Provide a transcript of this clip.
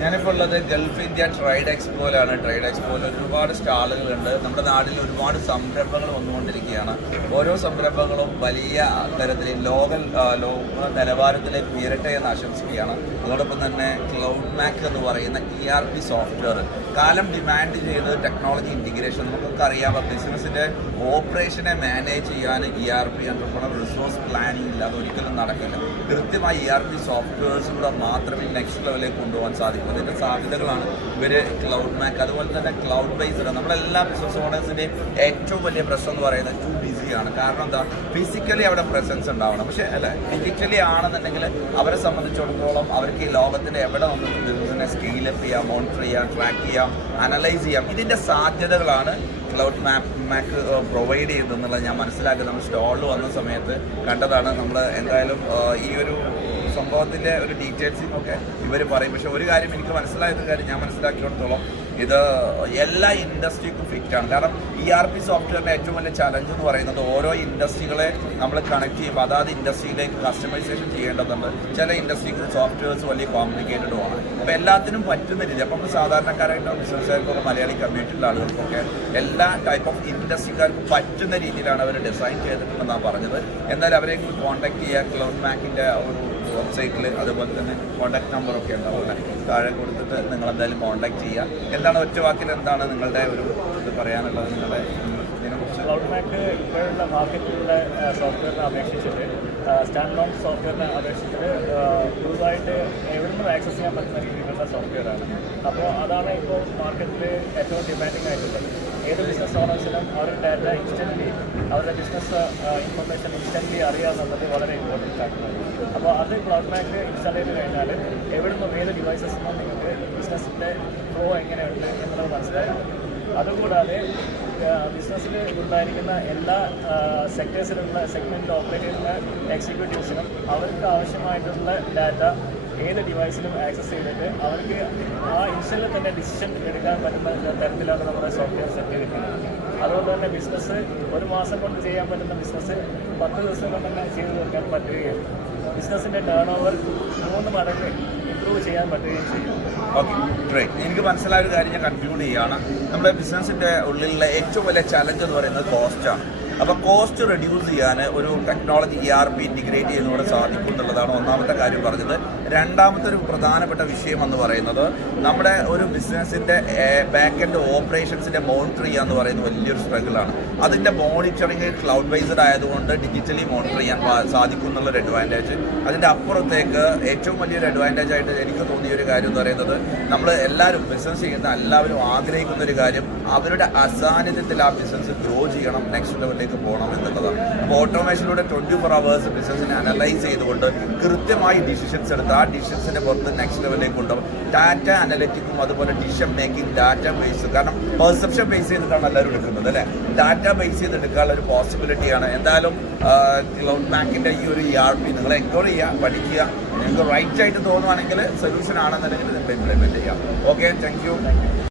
ഞാനിപ്പോൾ ഉള്ളത് Gulf India trade എക്സ്പോയിലാണ്. Trade എക്സ്പോയിൽ ഒരുപാട് സ്റ്റാളുകളുണ്ട്. നമ്മുടെ നാട്ടിൽ ഒരുപാട് സംരംഭങ്ങൾ വന്നുകൊണ്ടിരിക്കുകയാണ്. ഓരോ സംരംഭങ്ങളും വലിയ തരത്തിൽ ലോക നിലവാരത്തിലേക്ക് ഉയരട്ടെ എന്ന് ആശംസിക്കുകയാണ്. അതോടൊപ്പം തന്നെ ക്ലൗഡ് മാക്ക് എന്ന് പറയുന്ന ERP സോഫ്റ്റ്വെയർ കാലം ഡിമാൻഡ് ചെയ്യുന്നത് ടെക്നോളജി ഇൻറ്റിഗ്രേഷൻ. നമുക്കൊക്കെ അറിയാം, ബിസിനസ്സിൻ്റെ ഓപ്പറേഷനെ മാനേജ് ചെയ്യാൻ ERP എൻ്റർപ്രണർ റിസോഴ്സ് പ്ലാനിങ് ഇല്ലാതെ ഒരിക്കലും നടക്കില്ല. കൃത്യമായി ERP സോഫ്റ്റ്വെയർസിലൂടെ മാത്രമേ നെക്സ്റ്റ് ലെവലിലേക്ക് കൊണ്ടുപോകാൻ സാധിക്കും. അതിൻ്റെ സാധ്യതകളാണ് ഇവർ ക്ലൗഡ് മാക്ക്. അതുപോലെ തന്നെ ക്ലൗഡ് ബേസ്ഡ് നമ്മളെല്ലാ ബിസിനസ് ഓണേഴ്സിൻ്റെയും ഏറ്റവും വലിയ പ്രശ്നം എന്ന് പറയുന്നത് ടു ബിസിയാണ്. കാരണം എന്താ, ഫിസിക്കലി അവിടെ പ്രസൻസ് ഉണ്ടാവണം. പക്ഷേ അല്ല, ഡിജിറ്റലി ആണെന്നുണ്ടെങ്കിൽ അവരെ സംബന്ധിച്ചിടത്തോളം അവർക്ക് ഈ ലോകത്തിൻ്റെ എവിടെ വന്നിട്ട് ബിസിനസ്സിനെ സ്കെയിലപ്പ് ചെയ്യാം, മോണിറ്റർ ചെയ്യാം, ട്രാക്ക് ചെയ്യാം, അനലൈസ് ചെയ്യാം. ഇതിൻ്റെ സാധ്യതകളാണ് ക്ലൗഡ് മാക്ക് പ്രൊവൈഡ് ചെയ്തതെന്നുള്ളത് ഞാൻ മനസ്സിലാക്കുന്നത്. നമ്മൾ സ്റ്റാളിൽ വന്ന സമയത്ത് കണ്ടതാണ്. നമ്മൾ എന്തായാലും ഈ ഒരു സംഭവത്തിൻ്റെ ഒരു ഡീറ്റെയിൽസിനൊക്കെ ഇവർ പറയും. പക്ഷേ ഒരു കാര്യം എനിക്ക് മനസ്സിലായത് കാര്യം ഞാൻ മനസ്സിലാക്കിയിടത്തോളം ഇത് എല്ലാ ഇൻഡസ്ട്രിക്കും ഫിറ്റാണ്. കാരണം ERP സോഫ്റ്റ്വെയറിൻ്റെ ഏറ്റവും വലിയ ചലഞ്ച് എന്ന് പറയുന്നത് ഓരോ ഇൻഡസ്ട്രികളെ നമ്മൾ കണക്ട് ചെയ്യുമ്പോൾ അതാത് ഇൻഡസ്ട്രിയിലേക്ക് കസ്റ്റമൈസേഷൻ ചെയ്യേണ്ടതുണ്ട്. ചില ഇൻഡസ്ട്രിക്ക് സോഫ്റ്റ്വെയർസ് വലിയ കോംപ്ലിക്കേറ്റഡുമാണ്. അപ്പോൾ എല്ലാത്തിനും പറ്റുന്ന രീതി, അപ്പം സാധാരണക്കാരായിട്ടുള്ള ബിസിനസ്സുകാർക്കൊക്കെ മലയാളി കമ്മ്യൂണിറ്റിയിലുള്ള ആളുകൾക്കൊക്കെ എല്ലാ ടൈപ്പ് ഓഫ് ഇൻഡസ്ട്രിക്കാർക്കും പറ്റുന്ന രീതിയിലാണ് അവർ ഡിസൈൻ ചെയ്തിട്ടുണ്ടെന്നാണ് പറഞ്ഞത്. എന്നാലും അവരെ കോൺടാക്ട് ചെയ്യുക ക്ലൗഡ് മാക്കിൻ്റെ ഒരു വെബ്സൈറ്റിൽ. അതുപോലെ തന്നെ കോൺടാക്ട് നമ്പറൊക്കെ ഉണ്ടാവില്ല, താഴെ കൊടുത്തിട്ട് നിങ്ങൾ എന്തായാലും കോൺടാക്ട് ചെയ്യുക. എന്താണ് ഒറ്റ വാക്കിൽ എന്താണ് നിങ്ങളുടെ ഒരു ഇത് പറയാനുള്ളത് നിങ്ങളുടെ ഇതിനെക്കുറിച്ച്? ക്ലൗഡ് മാക്ക് ഇപ്പോഴുള്ള മാർക്കറ്റിലുള്ള സോഫ്റ്റ്വെയറിനെ അപേക്ഷിച്ചിട്ട് സ്റ്റാൻഡ് ലോൺ സോഫ്റ്റ്വെയറിനെ അപേക്ഷിച്ചിട്ട് പുതുതായിട്ട് എവിടെ നിന്നും ആക്സസ് ചെയ്യാൻ പറ്റുന്ന രീതിയിലുള്ള സോഫ്റ്റ്വെയറാണ്. അപ്പോൾ അതാണ് ഇപ്പോൾ മാർക്കറ്റിൽ ഏറ്റവും ഡിമാൻഡിങ് ആയിട്ടുള്ളത്. ഏത് ബിസിനസ് ഓണേഴ്സിനും അവരുടെ ഡാറ്റ ഇൻസ്റ്റൻ്റ്ലി, അവരുടെ ബിസിനസ് ഇൻഫർമേഷൻ ഇൻസ്റ്റൻ്റ്ലി അറിയാമെന്നുള്ളത് വളരെ ഇമ്പോർട്ടൻ്റ് ഫാക്ടറാണ്. അപ്പോൾ അത് ക്ലൗഡ് മാക്ക് ഇൻസ്റ്റാൾ ചെയ്ത് കഴിഞ്ഞാൽ എവിടെ നിന്നും ഏത് ഡിവൈസസിൽ നിന്നും നിങ്ങൾക്ക് ബിസിനസ്സിൻ്റെ ഫ്ലോ എങ്ങനെയുണ്ട് എന്നുള്ളത് മനസ്സിലാക്കാം. അതുകൂടാതെ ബിസിനസ്സിൽ ഉണ്ടായിരിക്കുന്ന എല്ലാ സെക്ടേഴ്സിലുള്ള സെഗ്മെൻറ്റിൽ ഓപ്പറേറ്റ് ചെയ്യുന്ന എക്സിക്യൂട്ടീവ്സിനും അവർക്ക് ആവശ്യമായിട്ടുള്ള ഡാറ്റ ഏത് ഡിവൈസിലും ആക്സസ് ചെയ്തിട്ട് അവർക്ക് ആ ഇൻസ്റ്റലിൽ തന്നെ ഡിസിഷൻ എടുക്കാൻ പറ്റുന്ന തരത്തിലാണ് നമ്മുടെ സോഫ്റ്റ്വെയർ സെറ്റ് ചെയ്തിരിക്കുന്നത്. അതുകൊണ്ട് തന്നെ ബിസിനസ് ഒരു മാസം കൊണ്ട് ചെയ്യാൻ പറ്റുന്ന ബിസിനസ് 10 ദിവസം കൊണ്ട് തന്നെ ചെയ്തു തീർക്കാൻ പറ്റുകയും ബിസിനസ്സിൻ്റെ ടേൺ ഓവർ 3 മടങ്ങ് ഇമ്പ്രൂവ് ചെയ്യാൻ പറ്റുകയും ചെയ്യും. Okay, right. എനിക്ക് മനസ്സിലായ ഒരു കാര്യം ഞാൻ കൺക്ലൂഡ് ചെയ്യുകയാണ്. നമ്മുടെ ബിസിനസ്സിൻ്റെ ഉള്ളിലുള്ള ഏറ്റവും വലിയ ചലഞ്ച് എന്ന് പറയുന്നത് കോസ്റ്റാണ്. അപ്പോൾ കോസ്റ്റ് റെഡ്യൂസ് ചെയ്യാൻ ഒരു ടെക്നോളജി ERP ഇൻറ്റിഗ്രേറ്റ് ചെയ്യുന്നതോടെ സാധിക്കും എന്നുള്ളതാണ് ഒന്നാമത്തെ കാര്യം പറഞ്ഞത്. രണ്ടാമത്തെ ഒരു പ്രധാനപ്പെട്ട വിഷയം എന്ന് പറയുന്നത് നമ്മുടെ ഒരു ബിസിനസ്സിൻ്റെ ബാക്ക് എൻഡ് ഓപ്പറേഷൻസിൻ്റെ മോണിറ്റർ ചെയ്യുക എന്ന് പറയുന്നത് വലിയൊരു സ്ട്രഗിളാണ്. അതിൻ്റെ മോണിറ്ററിങ് ക്ലൗഡ് ബേസ്ഡ് ആയതുകൊണ്ട് ഡിജിറ്റലി മോണിറ്റർ ചെയ്യാൻ സാധിക്കും എന്നുള്ളൊരു അഡ്വാൻറ്റേജ്. അതിൻ്റെ അപ്പുറത്തേക്ക് ഏറ്റവും വലിയൊരു അഡ്വാൻറ്റേജ് ആയിട്ട് എനിക്ക് തോന്നിയ ഒരു കാര്യം എന്ന് പറയുന്നത്, നമ്മൾ എല്ലാവരും ബിസിനസ് ചെയ്യുന്ന എല്ലാവരും ആഗ്രഹിക്കുന്ന ഒരു കാര്യം അവരുടെ അസാന്നിധ്യത്തിൽ ആ ബിസിനസ് ഗ്രോ ചെയ്യണം, നെക്സ്റ്റ് ലെവലിലേക്ക് പോകണം എന്നുള്ളതാണ്. അപ്പോൾ ഓട്ടോമേഷനിലൂടെ 24 hours ബിസിനസ്സിനെ അനലൈസ് ചെയ്തുകൊണ്ട് കൃത്യമായി ഡിസിഷൻസ് എടുത്ത് ആ ഡിസിഷൻസിനെ പുറത്ത് നെക്സ്റ്റ് ലെവലിലേക്ക് കൊണ്ടുപോകും. ഡാറ്റ അനലിറ്റിക്കും അതുപോലെ ഡിസിഷൻ മേക്കിംഗ് ഡാറ്റ ബേസ്, കാരണം പെർസെപ്ഷൻ ബേസ് ചെയ്തിട്ടാണ് എല്ലാവരും എടുക്കുന്നത് അല്ലേ. ഡാറ്റ ബേസ് ചെയ്ത് എടുക്കാനുള്ള ഒരു പോസിബിലിറ്റിയാണ്. എന്തായാലും ക്ലൗഡ് മാക്കിൻ്റെ ഈ ഒരു ERP നിങ്ങൾ എൻക്വയറി ചെയ്യുക, പഠിക്കുക. നിങ്ങൾക്ക് റൈറ്റ് ആയിട്ട് തോന്നുവാണെങ്കിൽ സൊല്യൂഷൻ ആണെന്നുണ്ടെങ്കിൽ നിങ്ങൾ ഇംപ്ലിമെൻറ്റ് ചെയ്യാം. Okay, thank you.